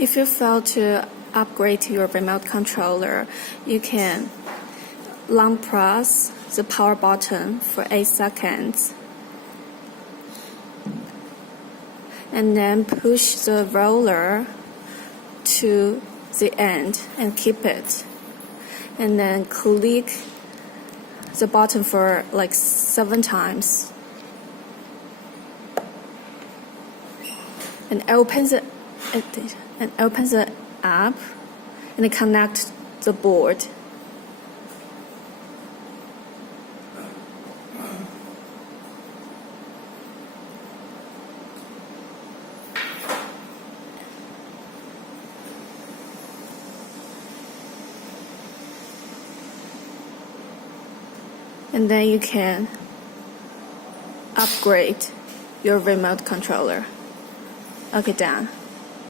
If you fail to upgrade your remote controller, you can long press the power button for 8 seconds and then push the roller to the end and keep it, and then click the button for like 7 times and open the app and connect the board. And then you can upgrade your remote controller. Okay, done.